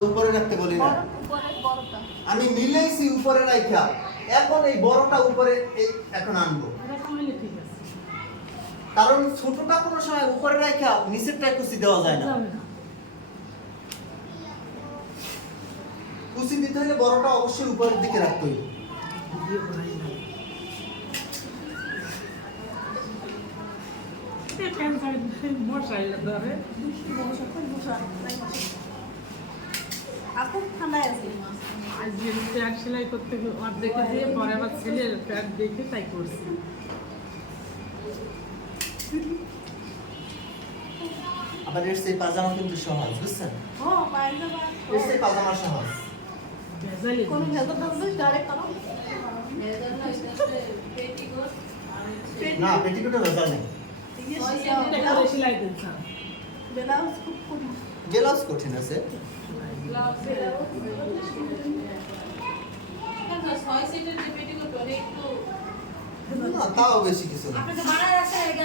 উপরে রাখতে বলি না। আমি মিলেইছি উপরে রাখা এখন এই বড়টা উপরে এই এখন আনব। কারণ ছোটটা কোনো সময় উপরে রাখা নিচেরটা কুচি দেওয়া যায় না। কুচি দিতে হলে বড়টা অবশ্যই উপরের দিকে রাখতে শাড়ি মশাই ধরে। আছে আজকে প্যান্ট সেলাই করতে অর্ধেক দিয়ে পরে আবার ছেলের প্যান্ট দেখে তাই করছি। আবার এর সেই পাজামা কিন্তু সহজ বুঝছেন? এর সেই পাজামা সহজ। কোন ডাইরেক্ট করো। না পেটিকোটে। ভেজাল নেই। সেলাই দিচ্ছি ব্লাউজ খুব কঠিন। আছে। না তাও বেশি কিছু না।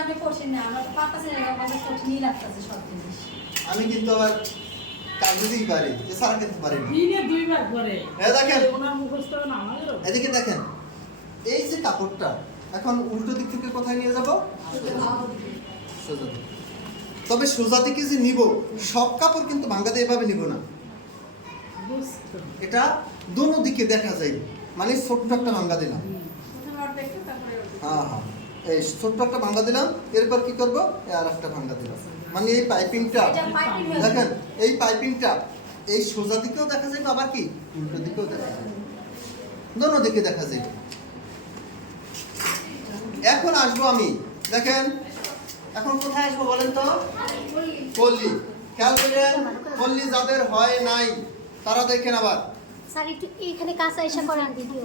আমি করছি না। আমরা তো পারতেছি না এটা আমাদের কঠিনই লাগতেছে সব জিনিস। আমি কিন্তু আবার কাগজেই পারি এছাড়া কিন্তু পারি না। দিনে দুইবার করে এই দেখেন। ওনার মুখস্থ না আমাদেরও। এদিকে দেখেন এই যে কাপড়টা এখন উল্টো দিক থেকে কোথায় নিয়ে যাব? সোজা দিকে। তবে সোজা দিকে যে নিব সব কাপড় কিন্তু ভাঙ্গাতে এভাবে নিব না। এটা দোনো দিকে দেখা যায় মানে ছোট্ট একটা ভাঙ্গা দিলাম। হ্যাঁ হ্যাঁ এই ছোট্ট একটা ভাঙ্গা দিলাম এরপর কি করব? আর একটা ভাঙ্গা দিলাম। মানে এই পাইপিংটা দেখেন এই পাইপিংটা এই সোজা দিকেও দেখা যায় আবার কি? উল্টো দিকেও দেখা যায়। দোনো দিকে দেখা যায়। এখন আসব আমি। দেখেন এখন কোথায় আসব বলেন তো? পল্লী। খেয়াল করেন পল্লী যাদের হয় নাই তারা দেখেন আবার। স্যার একটু এখানে কাঁচা এসে করেন ভিডিও।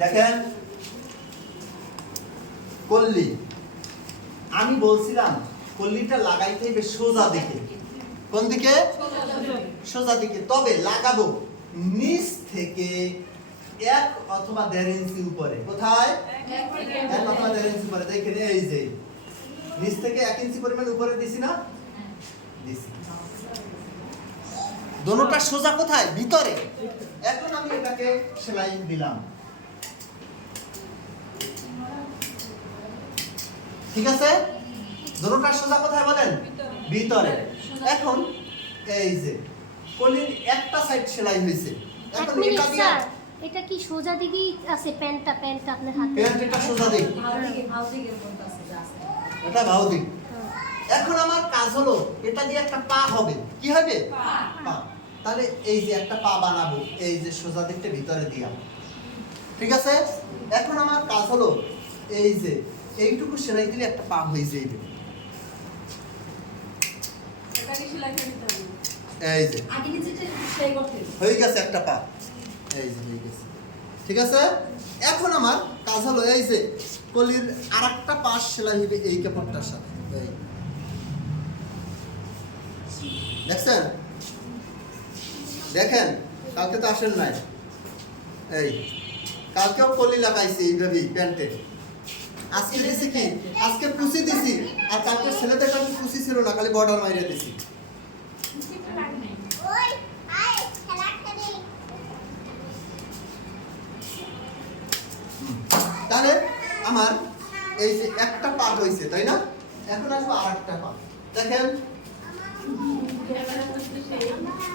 দেখেন কল্লি আমি বলছিলাম কল্লিটা লাগাইতে হবে সোজা দিকে। কোন দিকে? সোজা দিকে। তবে লাগাবো নিচ থেকে এক অথবা দেড় ইঞ্চি উপরে। কোথায়? এক অথবা দেড় ইঞ্চি উপরে। দেখেন এই যে, নিচ থেকে এক ইঞ্চি পরিমাণ উপরে দিছি না? দিছি। দোনোটা সোজা কোথায়? ভিতরে। এখন আমি এটাকে সেলাই দিলাম। ঠিক আছে? দোনোটা সোজা কোথায় বলেন ভিতরে। এখন এই যে কলির একটা সাইড সেলাই হয়েছে। এখন এটা দিয়ে এটা কি সোজা দিকেই আছে প্যান্টটা প্যান্টটা আপনার হাতে? প্যান্ট এটা সোজা দিক। ভাও দিকে এটা ভাও দিক। হ্যাঁ। এখন আমার কাজ হলো এটা দিয়ে একটা পা হবে। কি হবে? পা। তাহলে এই যে একটা পা বানাবো এই যে সোজা দিকটা ভিতরে দিয়া ঠিক আছে? এখন আমার কাজ হলো এই যে এইটুকু সেলাই দিলে একটা পা হয়ে যাইবে এটাকে সেলাই করে দিতে হবে এই যে। হয়ে গেছে একটা পা। এই যে হয়ে গেছে। ঠিক আছে? এখন আমার কাজ হলো এই যে কলির আর একটা পাশ সেলাই হবে এই কাপড়টার সাথে। দেখছেন? দেখেন? কালকে তো আসেন নাই। এই। কালকেও কলি লাগাইছি এইভাবেই প্যান্টে। আজকে দিছি কি? আজকে কুচি দিছি। আর কালকে ছেলেদের কাছে কুচি ছিল না খালি বর্ডার মাইরে দিছি। তাহলে আমার এই যে একটা পা হয়েছে তাই না? এখন আসব আর একটা পা দেখেন।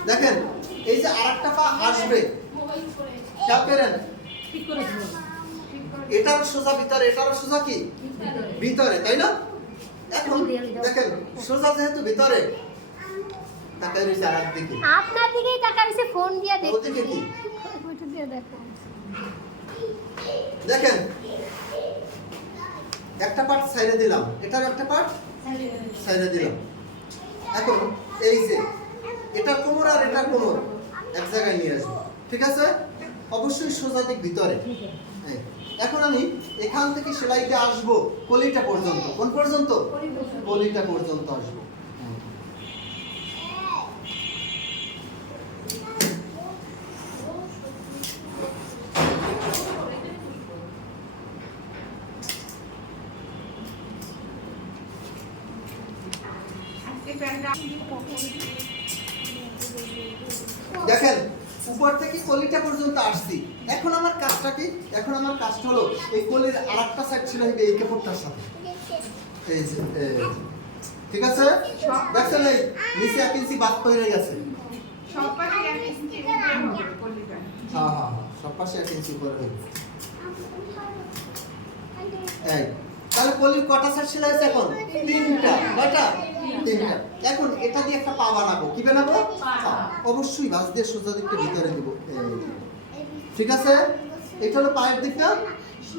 দেখেন এই যে আর একটা পা আসবে। খেয়াল করেন। এটার সোজা ভিতরে এটার সোজা কি? ভিতরে তাই না? এখন দেখেন সোজা যেহেতু ভিতরে তাকাই রয়েছে আর একদিকে আপনার দিকেই টাকা হয়েছে ফোন দিয়ে ওদিকে কি? ওইটা দিয়ে দেখো দেখেন একটা পার্ট সাইডে দিলাম। এটার একটা পার্ট সাইডে দিলাম। এখন এই যে, এটা কোমর আর এটা কোমর এক জায়গায় নিয়ে আসব। ঠিক আছে? অবশ্যই সোজা ভিতরে। হ্যাঁ। এখন আমি এখান থেকে সেলাইতে আসব কলিটা পর্যন্ত। কোন পর্যন্ত? কলিটা পর্যন্ত আসব। দেখেন, উপর থেকে কলিটা পর্যন্ত আসছি। এখন আমার কাজটা কি? এখন আমার কাজটা হলো এই কলির আরেকটা সাইড ছিল এই কাপড়টার সাথে। এই যে ঠিক আছে? দেখছেন এই নিচে এক ইঞ্চি বাদ হয়ে গেছে। সব পাশে এক ইঞ্চি হ্যাঁ হ্যাঁ সব পাশে এক ইঞ্চি উপরে হয়ে গেছে। এই, তাহলে কলির কটা সাইড আছে এখন? তিনটা কয়টা এখন এটা দিয়ে একটা পা বানাবো কি বানাবো? অবশ্যই ভাঁজ দিয়ে সোজা দিকটা ভিতরে দিব। ঠিক আছে? এটা হলো পায়ের দিকটা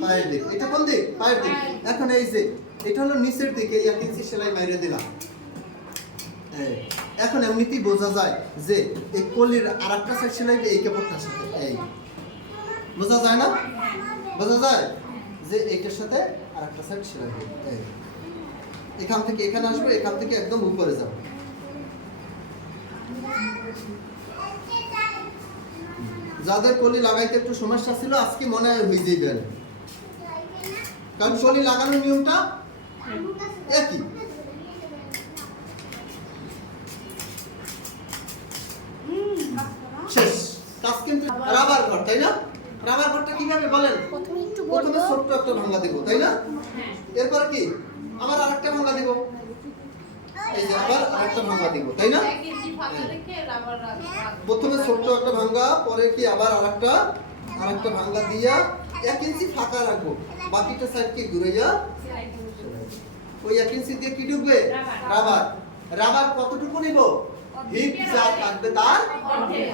পায়ের দিক। এটা কোন দিক? পায়ের দিক। এখন এই যে এটা হলো নিচের দিকে। এক ইঞ্চি সেলাই মাইরে দিলাম। এখন এমনিতেই বোঝা যায় যে এই কলির আর একটা সাইড সেলাই এই কাপড়টার সাথে। এই বোঝা যায় না? বোঝা যায়? যে এইটার সাথে আর একটা সাইড সেলাই এই। এখান থেকে এখানে আসবে এখান থেকে একদম উপরে যাবে। যাদের কলি লাগাইতে একটু সমস্যা ছিল আজকে মনে হয় হয়ে যাইবেন কারণ কলি লাগানোর নিয়মটা একই। শেষ। কাজ কিন্তু রাবার ঘর তাই না? রাবার ঘরটা কীভাবে বলেন? প্রথমে একটু প্রথমে ছোট্ট একটা ভাঙা দেবো তাই না? এরপর কি? আবার আরেকটা ভাঙা দেবো। এই যে আবার আরেকটা ভাঙা দিব তাই না? প্রথমে ছোট্ট একটা ভাঙা পরে কি আবার আরেকটা? আরেকটা ভাঙা দিয়া এক ইঞ্চি ফাঁকা রাখব। বাকিটা সাইড কি ঘুরে যা। ওই এক ইঞ্চি দিয়ে কি ঢুকবে? রাবার। রাবার কতটুকু নিব? হিপ যা থাকবে তার অর্ধেক।